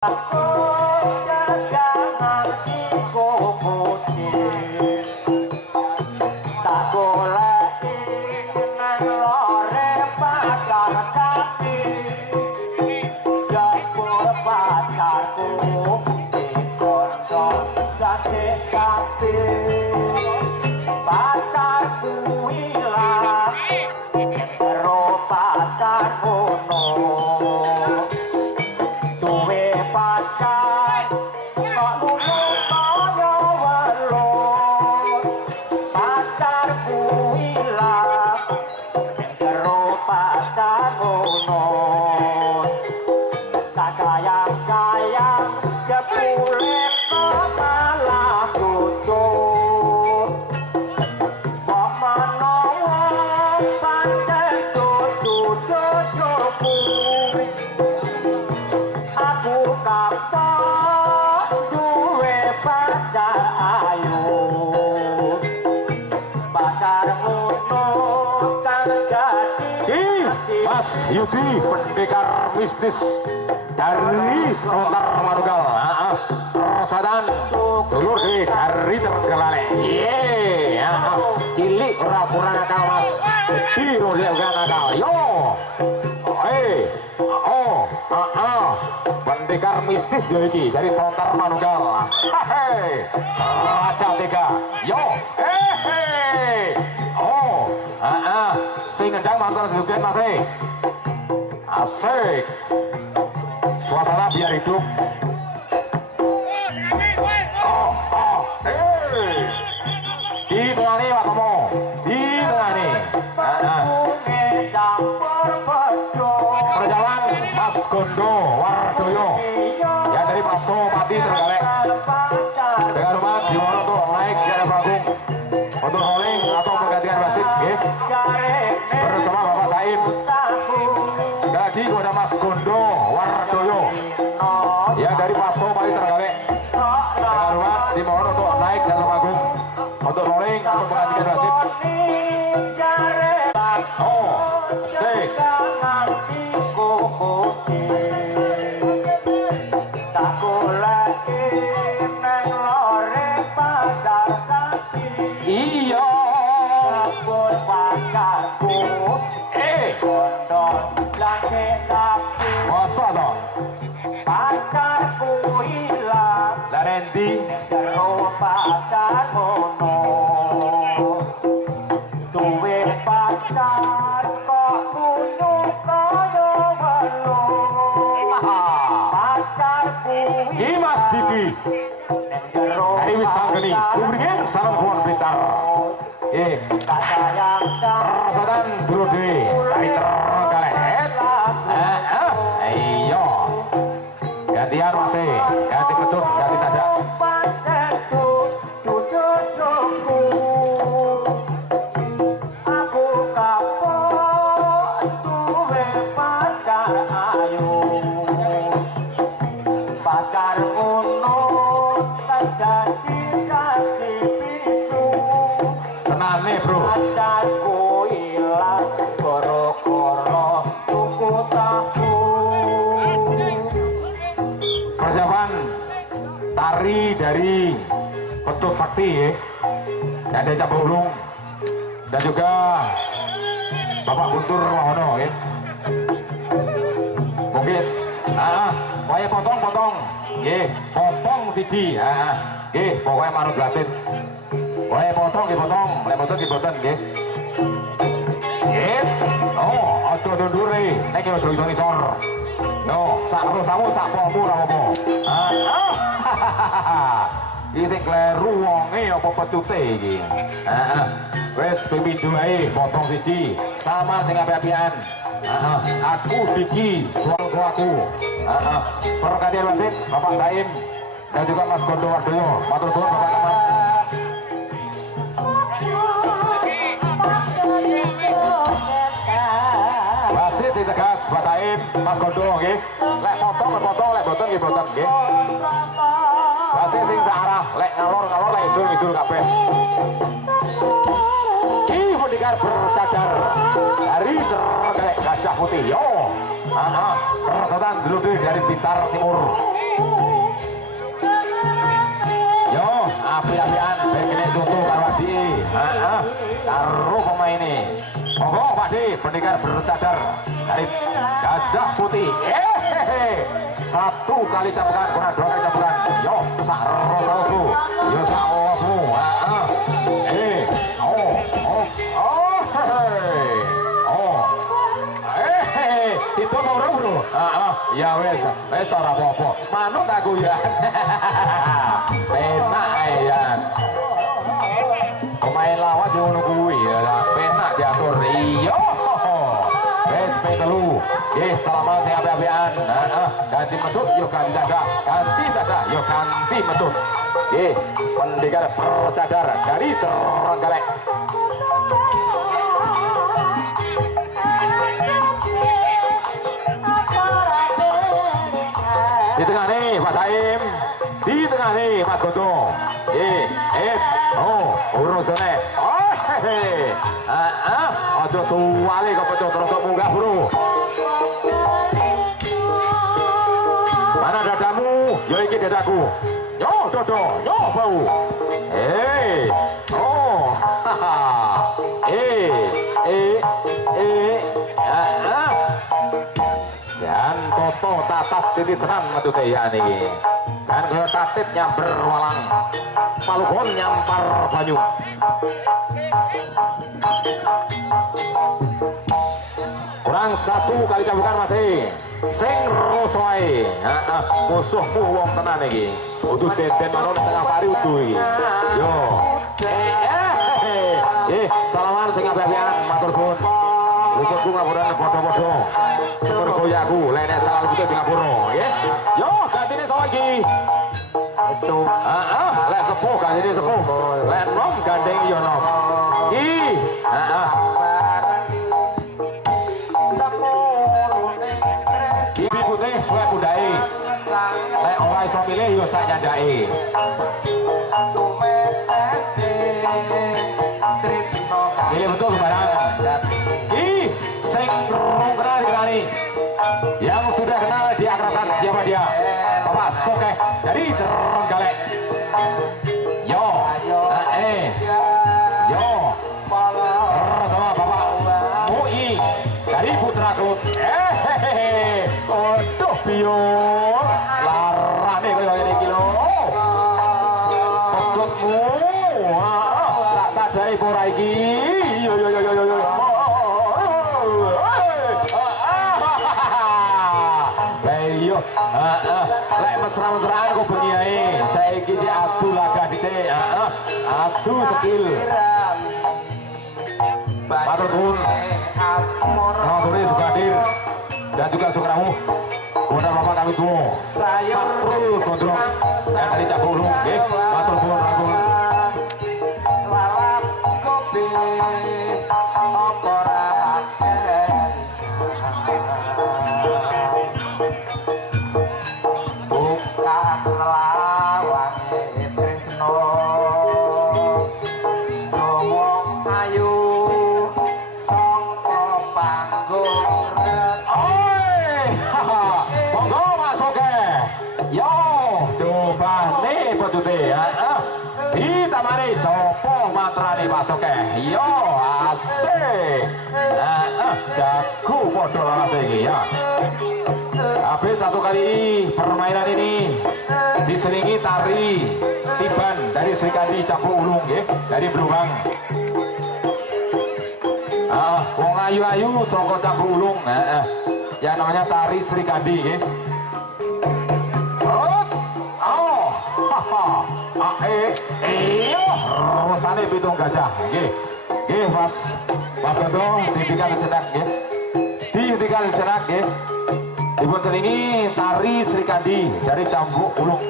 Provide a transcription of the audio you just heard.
jangan ikuti tak goleki nang lore pasar sapi jebul pacarku dikondong dadi sapi pacarku ilang jero pasar kono duwe pacar kok nulung kaya welut pacarku ilang jero pasar kono tak sayang-sayang jebule kok malah cucut kok menawa pancen cucu-cucuku aku kapok duwe pacar ayu pasar ngono kang dadi Mas Yudi pendekar mistis dari Sontar Manunggal. Rosadan dulur dewe dari Tergalale. Cilik ora kurang akal Mas. Gede ora akal. Yo. Pendekar mistis ya iki dari Sontar Manunggal. Raja Tega. Yo. Sing ngendang mantan juga Mas. Asik. Suasana biar hidup. Ditengani Pak Tomo. Ditengani. Perjalanan Mas Gondo Wardoyo yang dari Paso Pati Trenggalek dengan rumah dimohon untuk naik di atas panggung untuk rolling atau pergantian wasit bersama Bapak Saim lagi kepada Mas Gondo Wardoyo yang dari Paso Pati Trenggalek dengan rumah dimohon untuk naik di atas panggung untuk rolling atau pergantian wasit. Sik tak goleki nang lore pasar sapi iya jebul pacarku kondong lagi sapi masa toh pacarku ilang lah Randy jero pasar kono duwe pacar kok nunjuk kaya welut pacarku Mas Diki jero dari Wisanggeni Sumringin salam kawan Blitar tak sayang sama Rosadan dulu dewe dari Terenggalek iya gantian masih ganti betul ganti tajak pacarku cucu-cucuku aku kapok duwe pacar ayu pasar ngono tak dadi saksi bisu tenane bro pacarku ilang gara-gara tuku tahu persiapan tari dari Petut Sakti ya yang dari Cabang Ulung dan juga Bapak Guntur Wahono ya mungkin pokoknya potong potong siji pokoknya manut glasin pokoknya potong dipotong yes ojo dundure nek ojo isor no sak samu sak pomu ra apa iki sing kleru wonge apa pecute iki wis pipindho ae potong siji sama sing apik-apikan aku Diki suaraku pergantian wasit Bapak Daim dan juga Mas Gondo Wardoyo matur suwun Bapak teman wasit sing tegas Bapak Daim Mas Gondo nggih lek potong lek boten nggih boten nggih wasit sing searah lek ngalor lek idul kabeh pendekar bercadar dari Terenggalek Gajah Putih yo Persotan dulu dari Blitar Timur Padi pendekar bercadar dari Gajah Putih. Satu kali cabukan, kurang dua kali cabukan. Yo, sak rotoku. Yo, sak owamu. Situ mau orang bro. Ya wes ora apa-apa. Manut aku ya. Penak ya. Pemain lawas yang ngono kuwi ya, penak diatur. Iya. Wes petelu. Salaman sing api-apian. Ganti metut yo ganti dada. Ganti dada yo ganti metut. Pendekar bercadar dari Trenggalek. Di tengah nih Mas Saim, di tengah nih Mas Gondo. Urus sana. Ojo suwali kok pecah terus munggah bro. Mana dadamu? Yo iki dadaku. Yo dodo, yo bau. Dan toto tatas titik tenan matute ya niki. Dan kalau tatit nyamper walang, palukon nyampar banyu. Kurang satu kali cabukan masih. Sing rosoai. Musuhmu wong tenan iki. Utuh deden manon tengah pari utuh iki. Yo. Salaman sing api-apian matur suwun. Luputku ngapuran podo-podo. Sepur goyaku lene salah luputnya di ngapura. Yo gantine sapa iki? Esuk. Lek sepuh gantine sepuh. Lek nom gandeng yo nom. Ki. Ibu putih suwe budai. Lek ora iso milih yo sak nyandake. Pilih betul barang. Sing kenal sekali. Yang sudah kenal diakrabkan siapa dia? Bapak Sokeh dari Trenggalek. Yo, yo, sama Bapak Mui dari Putra Klut. Aduh bio, larane kaya ngene iki lho. Pecutmu, tak tadai ora iki. Yo. Lek mesra-mesraan kok bengi ae. Saiki iki adu laga dhisik. Adu skill. Matur suwun. Selamat sore juga hadir dan juga Sukramu. Bunda Bapak kami tuwa. Saprul Gondrong yang dari Cakung nggih. Matur suwun rangkul. Lalap kopis apa ditamani Jopo matrane Pak Sokeh. Yo asik. Jago podo laras iki ya. Habis satu kali permainan ini diselingi tari tiban dari Sri Kandi Capu Ulung nggih, dari Bluwang. Wong ayu-ayu saka Capu Ulung. Yang namanya tari Sri Kandi nggih. Iya, rusane pitung gajah. Nggih, Mas Gondo dihentikan sejenak nggih. Dihentikan sejenak nggih. Dipun selingi tari Sri Kandi dari Cambuk Ulung.